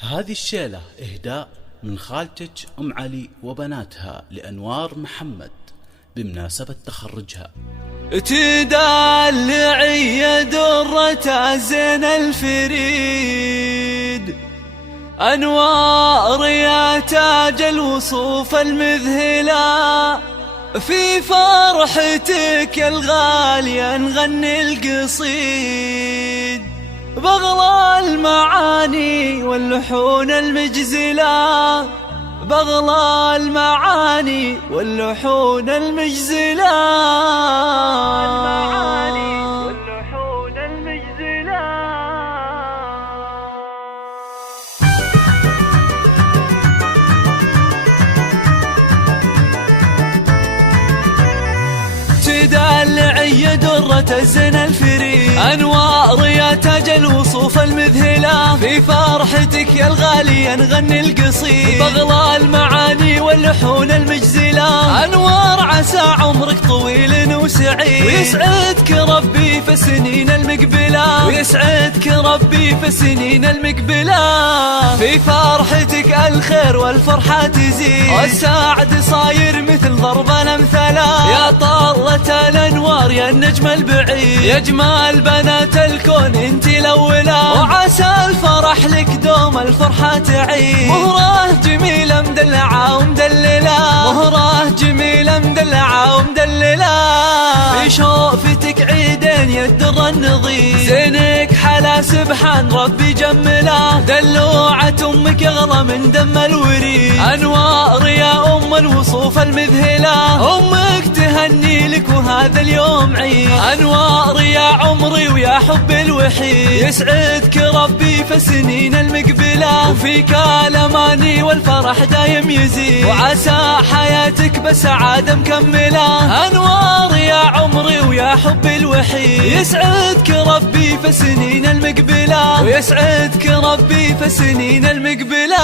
هذه الشيلة إهداء من خالتك أم علي وبناتها لأنوار محمد بمناسبة تخرجها. تدلعي درة زين الفريد، أنوار يا تاج الوصوف المذهلة، في فرحتك الغالية نغني القصيد، بغلى المعاني واللحون المجزلة، بغلى المعاني واللحون المجزلة. تدلعي درة زين الفريد، أنوار يا تاج الوصوف المذهلة، في فرحتك يا الغالية نغني القصيد، بغلى المعاني واللحون المجزلة. أنوار عسى عمرك طويل وسعيد، ويسعدك ربي في السنين المقبلة، ويسعدك ربي في السنين المقبلة، في فرحتك الخير والفرحة تزيد، والسعد صاير مثل ضرب الأمثلة، يا طلة الأنوار يا النجم البعيد، يا جمال بنات الكون انت الأولى، وعسى الفرح لك دوم الفرحة تعيد، مهرة جميلة مدلعة ومدللة، مهرة جميلة مدلعة ومدللة، في شوفتك عيدين يا الدر النظيف، زينك حلا سبحان ربي جمله، دلوعة أمك أغلى من دم الوريد، أنوار يا أم الوصوف المذهلة، أمك تهني لك وهذا اليوم عيد، أنوار يا عمري ويا حب الوحيد، يسعدك ربي في السنين المقبلة، وفيك الأماني والفرح دايم يزيد، وعسى حياتك بسعادة مكملة، أنوار يا عمري ويا حب الوحيد، يسعدك ربي في السنين المقبلة، ويسعدك ربي في السنين المقبلة.